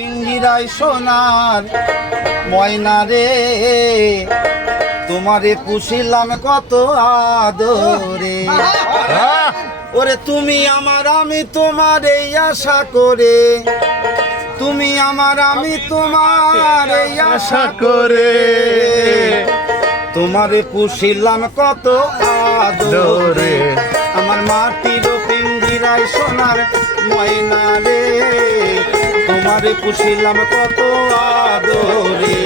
পিঞ্জিরায় সোনার ময়না রে, তোমারে পুষিলাম কত আদরে। ওরে তুমি আমার আমি তোমার এই আশা করে, তুমি আমার আমি তোমার এই আশা করে, তোমারে পুষিলাম কত আদরে। আমার মাটির পিঞ্জিরায় সোনার ময়না রে, তোমারে পুষিলাম কত আদরে।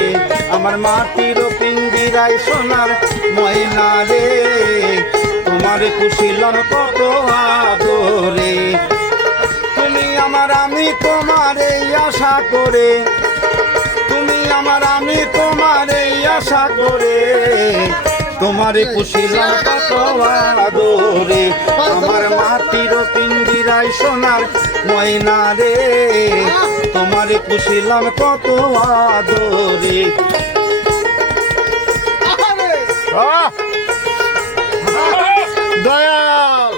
আমার মাটির পিঞ্জিরায় সোনার ময়না রে, তোমারে পুষিলাম কত আদরে। তুমি আমার আমি তোমার এই আশা করে, তুমি আমার আমি তোমার এই আশা করে, তোমারে পুষিলাম কত আদরে। আমার মাটির পিঞ্জিরায় সোনার ময়না রে, তোমারে পুষিলাম কত আদরে। দয়াল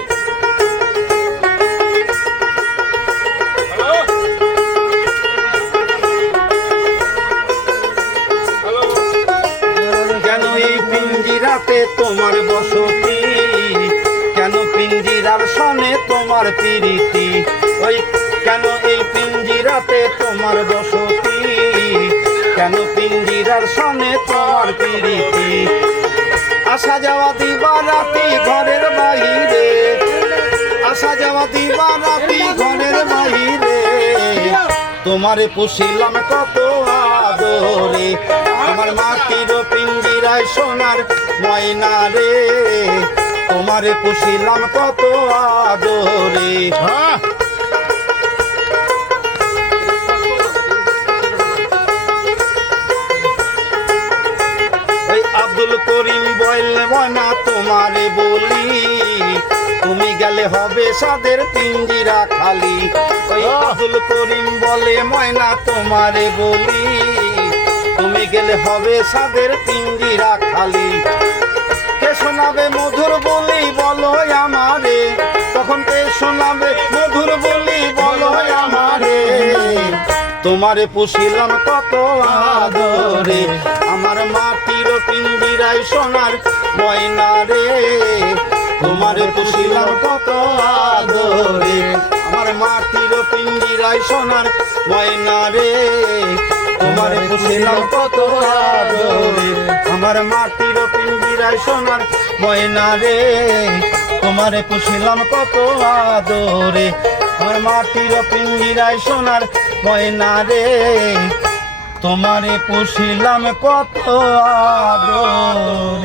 কেন এই পিঞ্জিরাতে তোমার বসতি, কেন পিঞ্জিরার সনে তোমার প্রীতি, ওই কেন এই পিঞ্জিরাতে তোমার বসতি, কেন পিঞ্জিরার সনে তোমার প্রীতি। আসা যাওয়া দিবা রাতি ঘরের বাহিরে, আসা যাওয়া দিবা রাতি ঘরের বাহিরে, তোমারে পুষিলাম কত আদরে। আমার মাটির পিঞ্জিরায় সোনার ময়না রে, তোমারে পুষিলাম কত আদরে। আব্দুল করিম বললে ময়না তোমারে বলি, তুমি গেলে হবে সাদের পিঞ্জিরা খালি। ওই আব্দুল করিম বলে ময়না তোমারে বলি, তুমি গেলে হবে সাদের পিঞ্জিরা খালি। কে শোনাবে মধুর বলি বলো আমারে, তখন কে শোনাবে মধুর বলি বলো আমারে, তোমারে পুষিলাম কত আদরে। আমার মাটির পিঞ্জিরায় সোনার ময়না রে, তোমারে পুষিলাম কত আদরে। আমার মাটির পিঞ্জিরায় সোনার ময়না রে, তোমারে পুষিলাম কত আদরে। আমার মাটির পিঞ্জিরায় সোনার ময়না রে, তোমারে পুষিলাম কত আদরে। আমার মাটির পিঞ্জিরায় সোনার ময়না রে, তোমারে পুষিলাম কত আদরে।